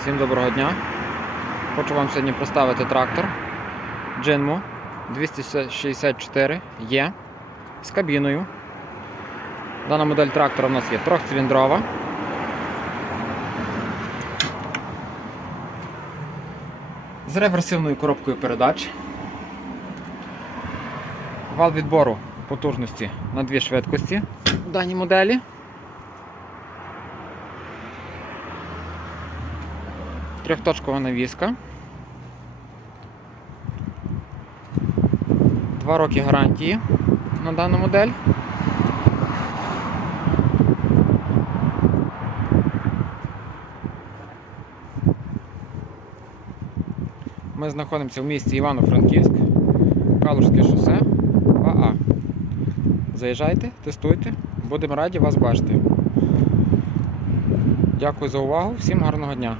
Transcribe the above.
Всім доброго дня. Хочу вам сьогодні представити трактор Jinmu 264 є з кабіною. Дана модель трактора у нас є трьохциліндрова. З реверсивною коробкою передач. Вал відбору потужності на дві швидкості в даній моделі. Трьохточкова навіска. Два роки гарантії на дану модель. Ми знаходимося в місті Івано-Франківськ, Калужське шосе 2А. Заїжджайте, тестуйте, будемо раді вас бачити. Дякую за увагу, всім гарного дня!